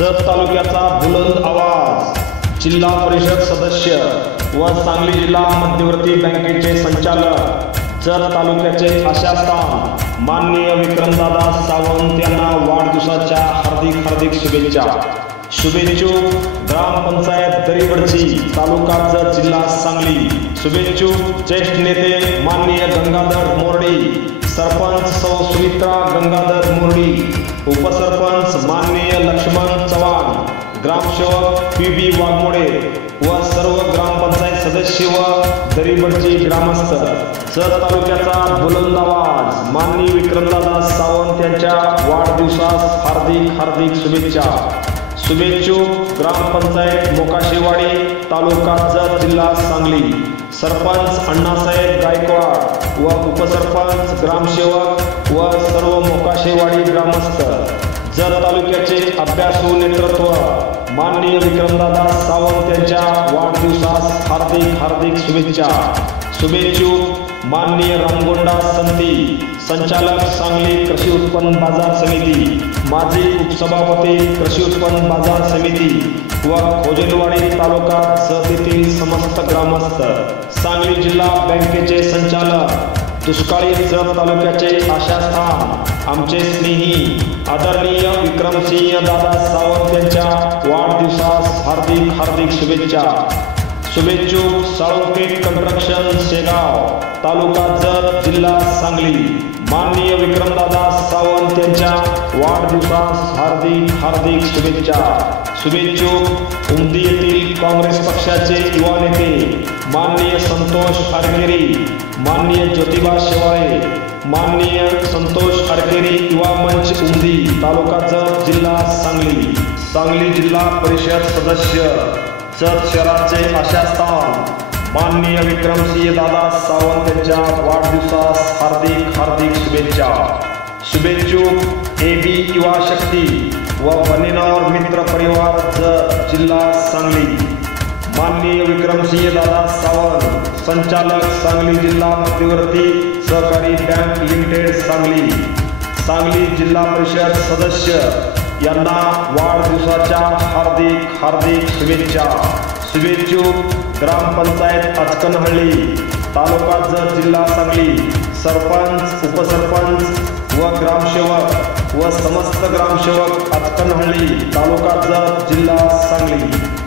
जत तालुक्याचा बुलंद आवाज। जिल्हा परिषद सदस्य व सांगली जिल्हा मध्यवर्ती बँकेचे संचालक, जत तालुक्याचे आशास्थान माननीय विक्रमदादा सावंत यांना वाढदिवसाच्या हार्दिक शुभेच्छा। शुभेच्छुक ग्रामपंचायत दरीवडची, तालुका जत, जिल्हा सांगली। शुभेच्छुक ज्येष्ठ नेते माननीय गंगाधर मोरडी, सरपंच सौ सुमित्रा गंगाधर मोरडी, उपसरपंच माननीय लक्ष्मण चव्हाण, ग्रामसेवक पी.बी. वाघमोडे व सर्व ग्रामपंचायत सदस्य व दरीवडची ग्रामस्थ। जत तालुक्याचा बुलंद आवाज माननीय विक्रमदादा सावंत यांच्या वाढदिवसास हार्दिक शुभेच्छा। शुभेच्छुक ग्रामपंचायत मोकाशेवाडी, तालुका जत, जिल्हा सांगली। सरपंच अण्णासाहेब गायकवाड व उपसरपंच, ग्रामसेवक व सर्व मोकाशेवाडी ग्रामस्थ। जत तालुक्याचे अभ्यासू नेतृत्व माननीय विक्रमदादा सावंत यांच्या वाढदिवसास हार्दिक शुभेच्छा। शुभेच्छुक माननीय रामगोंडा संती, संचालक सांगली कृषी उत्पन्न बाजार समिती, माजी उपसभापती कृषी उत्पन्न बाजार समिती व खोजलवाडी, तालुका जत येथील समस्त ग्रामस्थ। सांगली जिल्हा बँकेचे संचालक, दुष्काळी जत तालुक्याचे आशास्थान आमचे स्नेही आदरणीय विक्रमसिंह दादा सावंत यांच्या वाढदिवसास हार्दिक शुभेच्छा। शुभेच्छुक साळुंके कंस्ट्रक्शन शेगाव, तालुका जत, जिल्हा सांगली। माननीय विक्रमदादा सावंत यांच्या वाढदिवसास हार्दिक शुभेच्छा। शुभेच्छुक उमदी येथील काँग्रेस पक्षाचे युवा नेते माननीय संतोष आरकेरी, माननीय ज्योतिबा शेवाळे, माननीय संतोष आरकेरी युवा मंच उमदी, तालुका जत, जिल्हा सांगली। सांगली जिल्हा परिषद सदस्य, जत शहराचे आशास्थान माननीय विक्रमसिंह दादा सावंत यांच्या वाढदिवसास हार्दिक शुभेच्छा। शुभेच्छुक ए.बी. युवा शक्ती व बनेनावर मित्र परिवार जत, जिल्हा सांगली। माननीय विक्रमसिंह दादा सावंत, संचालक सांगली जिल्हा मध्यवर्ती सहकारी बँक लिमिटेड सांगली। सांगली जिल्हा परिषद सदस्य यांना वाढदिवसाच्या हार्दिक शुभेच्छा। शुभेच्छुक ग्रामपंचायत अचकनहळ्ळी, तालुका जत, जिल्हा सांगली। सरपंच, उपसरपंच व ग्रामसेवक व समस्त ग्रामसेवक अचकनहळ्ळी, तालुका जत, जिल्हा सांगली।